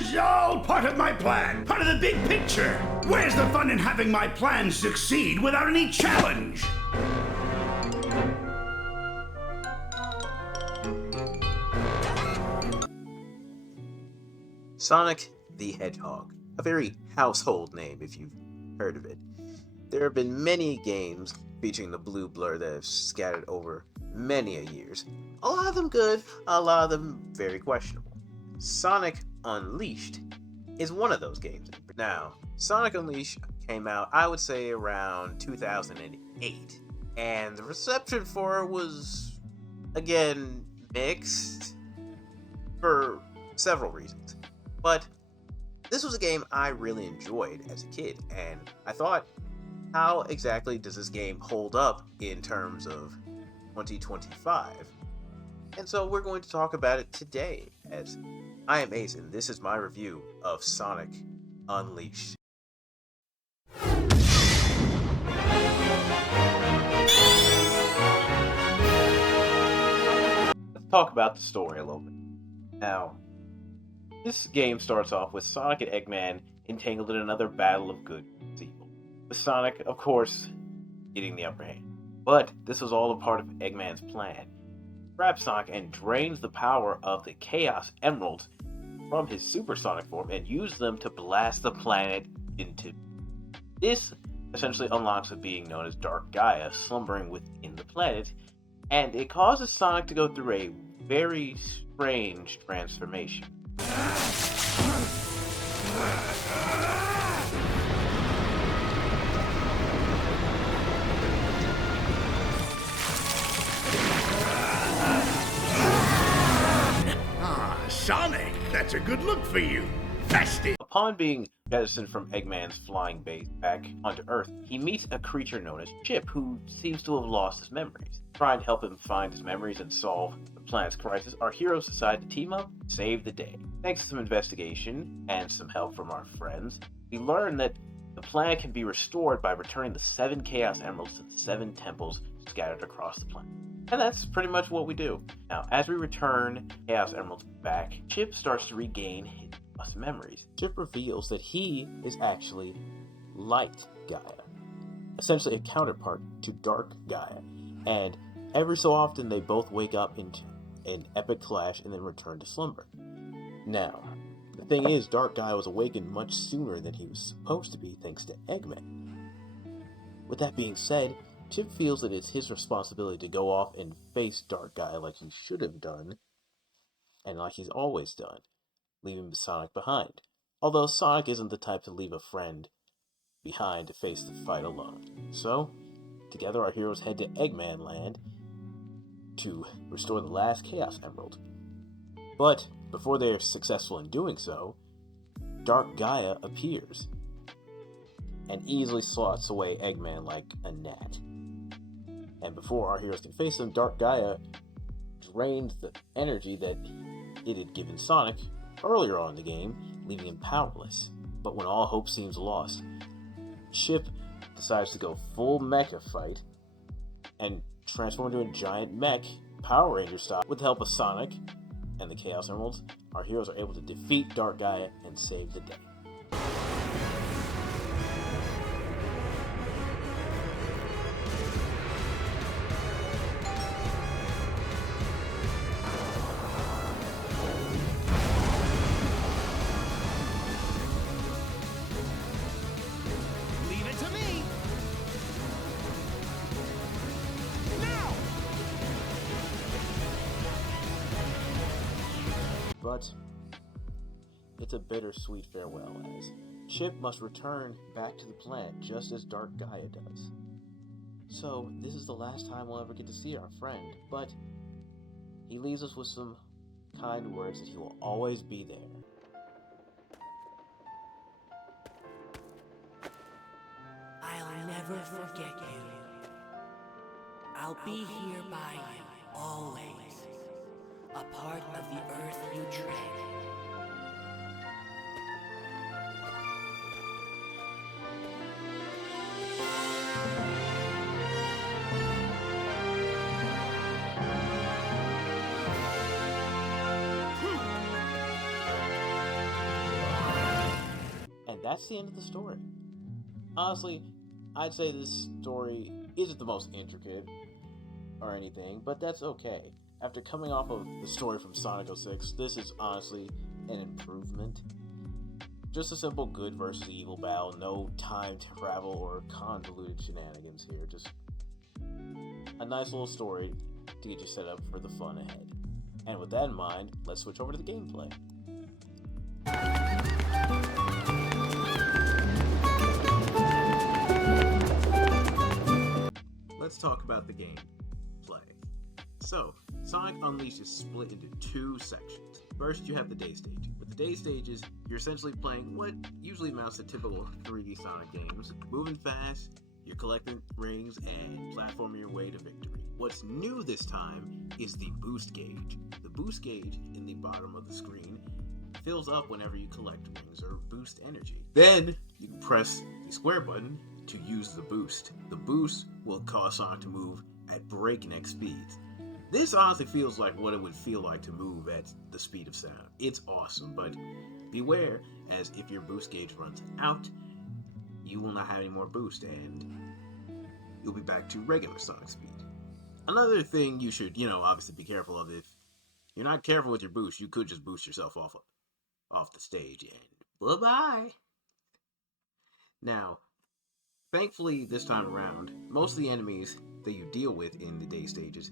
was all part of my plan, part of the big picture. Where's the fun in having my plan succeed without any challenge? Sonic the Hedgehog, a very household name if you've heard of it. There have been many games featuring the blue blur that have scattered over many a years. A lot of them good, a lot of them very questionable. Sonic Unleashed is one of those games. Now, Sonic Unleashed came out, I would say, around 2008, and the reception for it was, again, mixed for several reasons. But this was a game I really enjoyed as a kid, and I thought, how exactly does this game hold up in terms of 2025? And so we're going to talk about it today, as I am Ace, and this is my review of Sonic Unleashed. Let's talk about the story a little bit. Now, this game starts off with Sonic and Eggman entangled in another battle of good and evil, with Sonic, of course, getting the upper hand. But this was all a part of Eggman's plan. He traps Sonic and drains the power of the Chaos Emeralds from his supersonic form and uses them to blast the planet into. This essentially unlocks a being known as Dark Gaia slumbering within the planet, and it causes Sonic to go through a very strange transformation. Sonic, that's a good look for you. Festive. Upon being jettisoned from Eggman's flying base back onto Earth, he meets a creature known as Chip, who seems to have lost his memories. Trying to help him find his memories and solve the planet's crisis, our heroes decide to team up and save the day. Thanks to some investigation and some help from our friends, we learn that the planet can be restored by returning the 7 Chaos Emeralds to the 7 temples scattered across the planet. And that's pretty much what we do. Now, as we return Chaos Emeralds back, Chip starts to regain his lost memories. Chip reveals that he is actually Light Gaia, essentially a counterpart to Dark Gaia, and every so often they both wake up into an epic clash and then return to slumber. Now, the thing is, Dark Gaia was awakened much sooner than he was supposed to be thanks to Eggman. With that being said, Chip feels that it's his responsibility to go off and face Dark Gaia like he should have done, and like he's always done, leaving Sonic behind. Although Sonic isn't the type to leave a friend behind to face the fight alone. So, together our heroes head to Eggman Land to restore the last Chaos Emerald. But before they are successful in doing so, Dark Gaia appears and easily swats away Eggman like a gnat. And before our heroes can face him, Dark Gaia drained the energy that it had given Sonic earlier on in the game, leaving him powerless. But when all hope seems lost, Chip decides to go full mecha fight and transform into a giant mech, Power Ranger style. With the help of Sonic and the Chaos Emeralds, our heroes are able to defeat Dark Gaia and save the day. But it's a bittersweet farewell, as Chip must return back to the planet just as Dark Gaia does. So, this is the last time we'll ever get to see our friend, but he leaves us with some kind words that he will always be there. I'll never forget you. I'll be here by you, always. A part of the earth you tread. that's the end of the story. Honestly, I'd say this story isn't the most intricate or anything, but that's okay. After coming off of the story from Sonic 06, this is honestly an improvement. Just a simple good versus evil battle, no time travel or convoluted shenanigans here, just a nice little story to get you set up for the fun ahead. And with that in mind, let's switch over to the gameplay. Let's talk about the gameplay. So, Sonic Unleashed is split into two sections. First, you have the day stage. With the day stages, you're essentially playing what usually amounts to typical 3D Sonic games. Moving fast, you're collecting rings and platforming your way to victory. What's new this time is the boost gauge. The boost gauge in the bottom of the screen fills up whenever you collect rings or boost energy. Then, you can press the square button to use the boost. The boost will cause Sonic to move at breakneck speeds. This honestly feels like what it would feel like to move at the speed of sound. It's awesome, but beware, as if your boost gauge runs out, you will not have any more boost, and you'll be back to regular Sonic speed. Another thing you should, obviously be careful of, if you're not careful with your boost, you could just boost yourself off the stage, and bye-bye. Now, thankfully, this time around, most of the enemies that you deal with in the day stages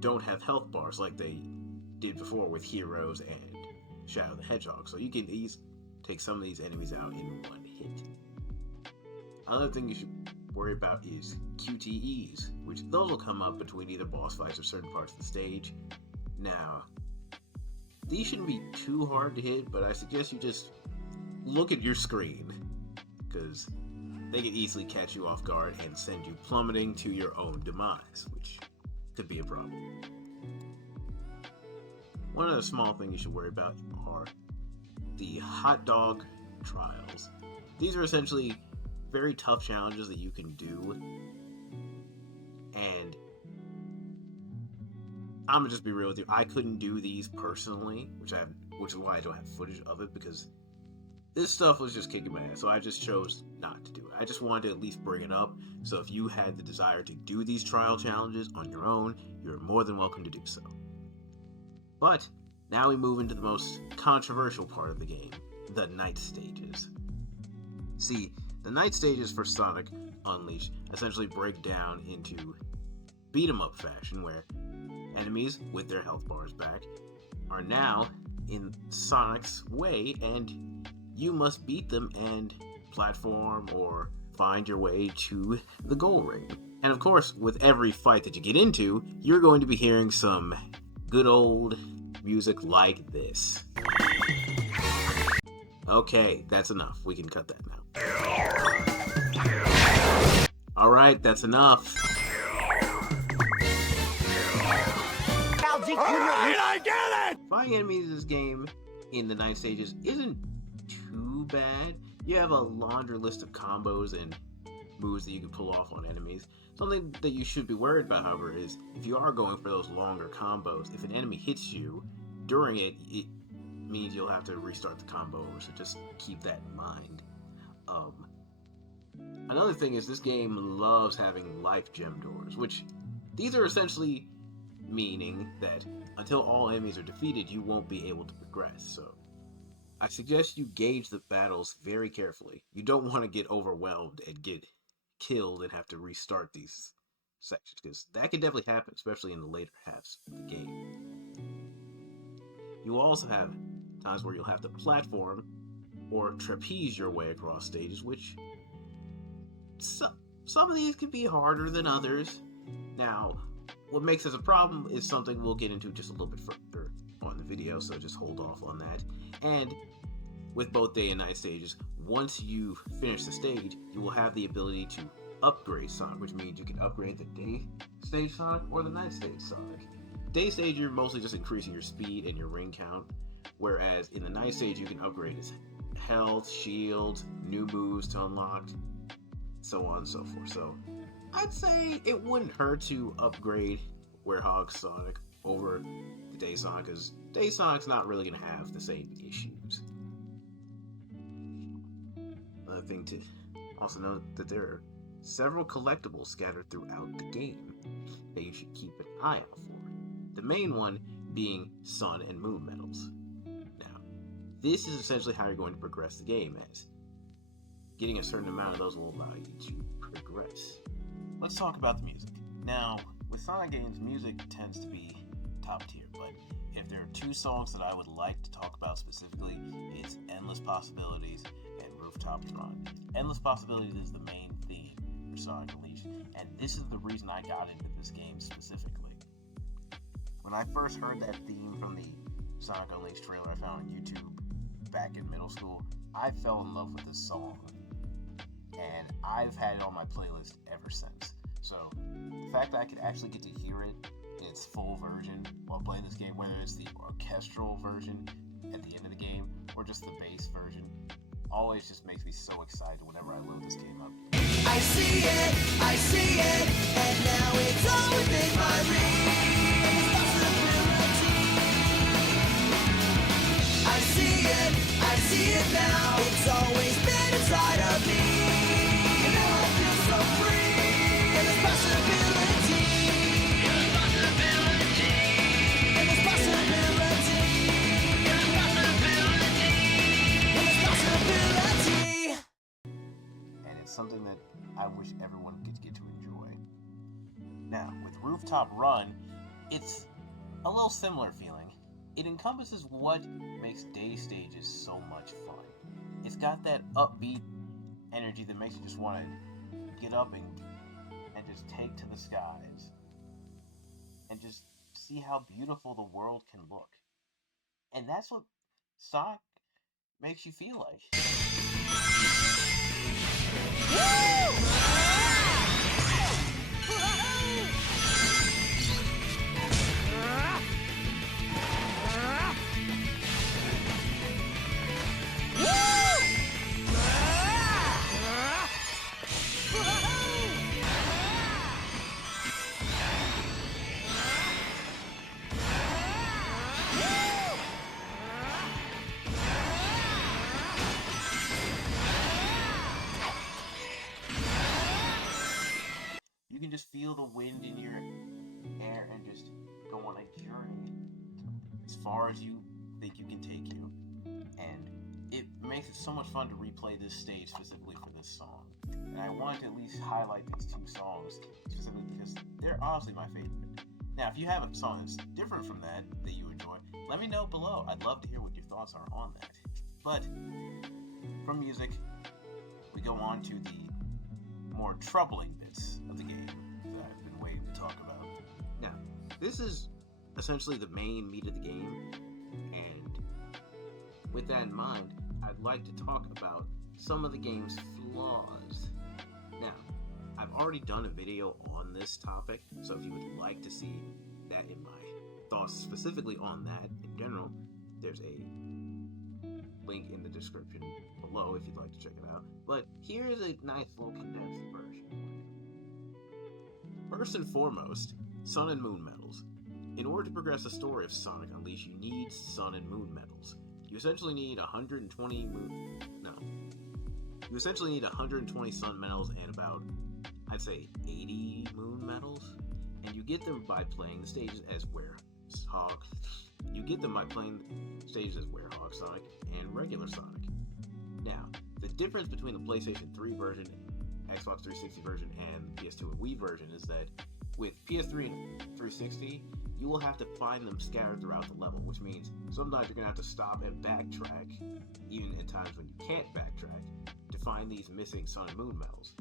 don't have health bars like they did before with Heroes and Shadow the Hedgehog, so you can take some of these enemies out in one hit. Another thing you should worry about is QTEs, which those will come up between either boss fights or certain parts of the stage. Now, these shouldn't be too hard to hit, but I suggest you just look at your screen, because they can easily catch you off guard and send you plummeting to your own demise, which could be a problem. One other small thing you should worry about are the hot dog trials. These are essentially very tough challenges that you can do, and I'm gonna just be real with you. I couldn't do these personally, which is why I don't have footage of it, because this stuff was just kicking my ass, so I just chose not to do it. I just wanted to at least bring it up, so if you had the desire to do these trial challenges on your own, you're more than welcome to do so. But, now we move into the most controversial part of the game, the night stages. See, the night stages for Sonic Unleashed essentially break down into beat-em-up fashion, where enemies, with their health bars back, are now in Sonic's way, and you must beat them and platform or find your way to the goal ring. And of course, with every fight that you get into, you're going to be hearing some good old music like this. Okay, that's enough. We can cut that now. Alright, that's enough. Alright, I get it! Fighting enemies in this game in the night stages isn't too bad. You have a laundry list of combos and moves that you can pull off on enemies. Something that you should be worried about, however, is if you are going for those longer combos, if an enemy hits you during it, it means you'll have to restart the combo over, so just keep that in mind. Another thing is this game loves having life gem doors, which these are essentially meaning that until all enemies are defeated, you won't be able to progress, so I suggest you gauge the battles very carefully. You don't want to get overwhelmed and get killed and have to restart these sections, because that can definitely happen, especially in the later halves of the game. You will also have times where you'll have to platform or trapeze your way across stages, which some of these can be harder than others. Now, what makes this a problem is something we'll get into just a little bit further on the video, so just hold off on that. And with both day and night stages, once you finish the stage, you will have the ability to upgrade Sonic, which means you can upgrade the day stage Sonic or the night stage Sonic. Day stage, you're mostly just increasing your speed and your ring count, whereas in the night stage, you can upgrade his health, shields, new moves to unlock, so on and so forth. So I'd say it wouldn't hurt to upgrade Werehog Sonic over the Day Sonic, because Day Sonic's not really going to have the same issues. thing to also note that there are several collectibles scattered throughout the game that you should keep an eye out for. The main one being sun and moon medals. Now, this is essentially how you're going to progress the game, as getting a certain amount of those will allow you to progress. Let's talk about the music. Now, with Sonic games, music tends to be top tier, but if there are two songs that I would like to talk about specifically, it's Endless Possibilities and Rooftop Run. Endless Possibilities is the main theme for Sonic Unleashed, and this is the reason I got into this game specifically. When I first heard that theme from the Sonic Unleashed trailer I found on YouTube back in middle school, I fell in love with this song, and I've had it on my playlist ever since. So the fact that I could actually get to hear it in its full version while playing this game, whether it's the orchestral version at the end of the game or just the bass version, always just makes me so excited whenever I load this game up. I see it, and now it's all within my reach. Possibility. I see it now. It's always been inside of me, and now I feel so free. And there's possibility. And there's possibility. And there's possibility. And it's something that I wish everyone could get to enjoy. Now, with Rooftop Run, it's a little similar feeling. It encompasses what makes day stages so much fun. It's got that upbeat energy that makes you just want to get up and just take to the skies and just see how beautiful the world can look. And that's what Sonic makes you feel like. You can just feel the wind in your hair and just go on a journey as far as you think you can take you. And it makes it so much fun to replay this stage specifically for this song. And I wanted to at least highlight these two songs specifically because they're honestly my favorite. Now, if you have a song that's different from that you enjoy, let me know below. I'd love to hear what your thoughts are on that. But from music, we go on to the more troubling bits of the game that I've been waiting to talk about. Now, this is essentially the main meat of the game, and with that in mind, I'd like to talk about some of the game's flaws. Now, I've already done a video on this topic, so if you would like to see that in my thoughts specifically on that in general, there's a link in the description below if you'd like to check it out. But here's a nice little condensed version. First and foremost, Sun and Moon medals. In order to progress the story of Sonic Unleashed, you need Sun and Moon medals. You essentially need 120 You essentially need 120 Sun medals and about, I'd say, 80 Moon medals. And you get them by playing the stages as Werehog. You get them by playing stages as Werehog Sonic and regular Sonic. Now, the difference between the PlayStation 3 version, Xbox 360 version, and PS2 and Wii version is that with PS3 and 360, you will have to find them scattered throughout the level, which means sometimes you're going to have to stop and backtrack, even at times when you can't backtrack, to find these missing Sun and Moon medals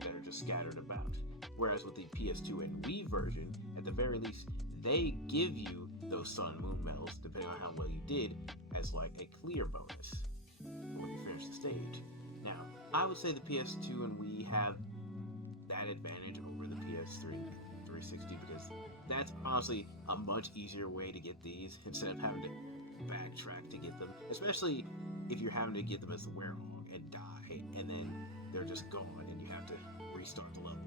that are just scattered about. Whereas with the PS2 and Wii version, at the very least, they give you those Sun and Moon medals, depending on how well you did, as like a clear bonus when you finish the stage. Now, I would say the PS2 and Wii have that advantage over the PS3 and 360 because that's honestly a much easier way to get these instead of having to backtrack to get them, especially if you're having to get them as the Werehog and die, and then they're just gone and you have to restart the level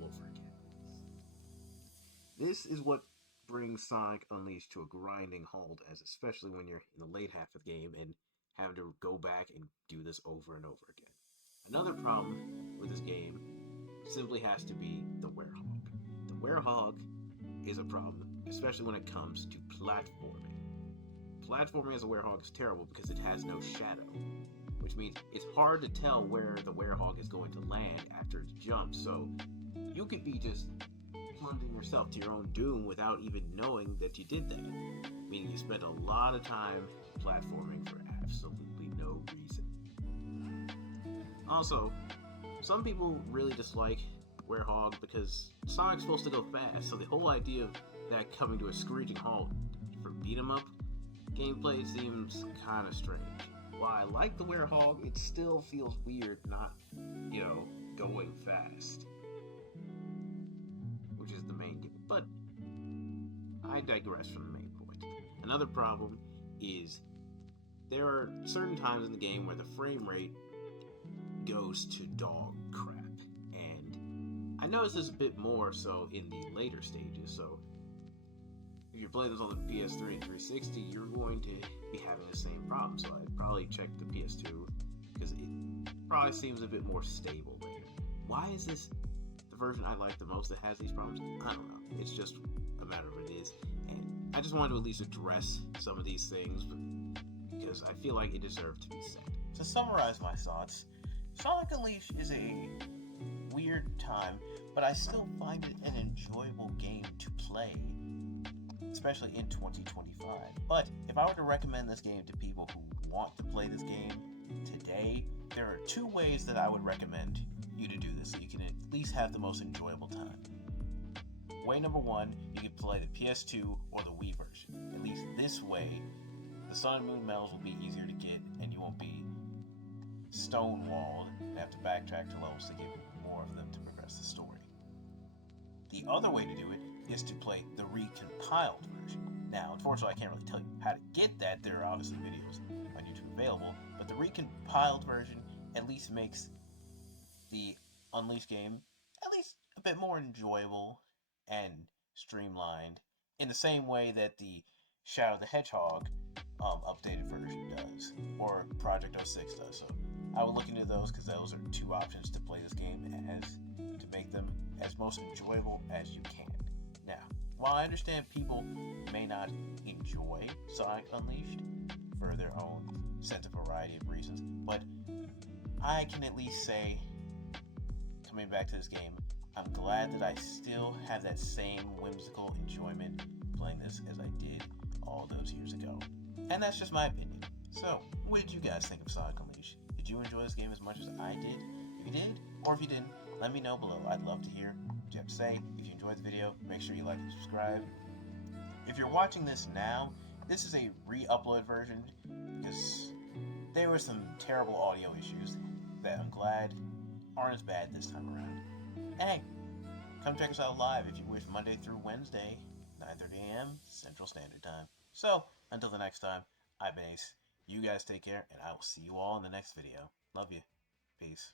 all over again. This is what brings Sonic Unleashed to a grinding halt, as especially when you're in the late half of the game and having to go back and do this over and over again. Another problem with this game simply has to be the werehog. The werehog is a problem, especially when it comes to platforming. Platforming as a werehog is terrible because it has no shadow, which means it's hard to tell where the werehog is going to land after it jumps, so you could be just plunging yourself to your own doom without even knowing that you did that, meaning you spent a lot of time platforming for absolutely no reason. Also, some people really dislike werehog because Sonic's supposed to go fast, so the whole idea of that coming to a screeching halt for beat 'em up gameplay seems kind of strange. While I like the werehog, it still feels weird not, going fast, which is the main gimmick. But I digress from the main point. Another problem is there are certain times in the game where the frame rate goes to dog crap, and I noticed this a bit more so in the later stages. So if you're playing this on the PS3 and 360, you're going to be having the same problem. So I'd probably check the PS2 because it probably seems a bit more stable there. Why is this the version I like the most that has these problems? I don't know. It's just a matter of it is, and I just wanted to at least address some of these things because I feel like it deserved to be said. To summarize my thoughts, Sonic Unleashed is a weird time, but I still find it an enjoyable game to play, especially in 2025. But if I were to recommend this game to people who want to play this game today, there are two ways that I would recommend you to do this so you can at least have the most enjoyable time. Way number one, you can play the PS2 or the Wii version. At least this way, the Sun and Moon medals will be easier to get and you won't be stonewalled and have to backtrack to levels to get more of them to progress the story. The other way to do it is to play the recompiled version. Now, unfortunately, I can't really tell you how to get that. There are obviously videos on YouTube available, but the recompiled version at least makes the Unleashed game at least a bit more enjoyable and streamlined in the same way that the Shadow the Hedgehog updated version does, or Project 06 does. So I would look into those because those are two options to play this game as, to make them as most enjoyable as you can. Now, while I understand people may not enjoy Sonic Unleashed for their own sense of variety of reasons, but I can at least say, coming back to this game, I'm glad that I still have that same whimsical enjoyment playing this as I did all those years ago. And that's just my opinion. So, what did you guys think of Sonic Unleashed? Did you enjoy this game as much as I did? If you did, or if you didn't, let me know below. I'd love to hear what you have to say. If you enjoyed the video, make sure you like and subscribe. If you're watching this now, this is a re-upload version because there were some terrible audio issues that I'm glad aren't as bad this time around. Hey, come check us out live if you wish, Monday through Wednesday, 9:30 a.m. Central Standard Time. So, until the next time, I've been Ace. You guys take care, and I will see you all in the next video. Love you. Peace.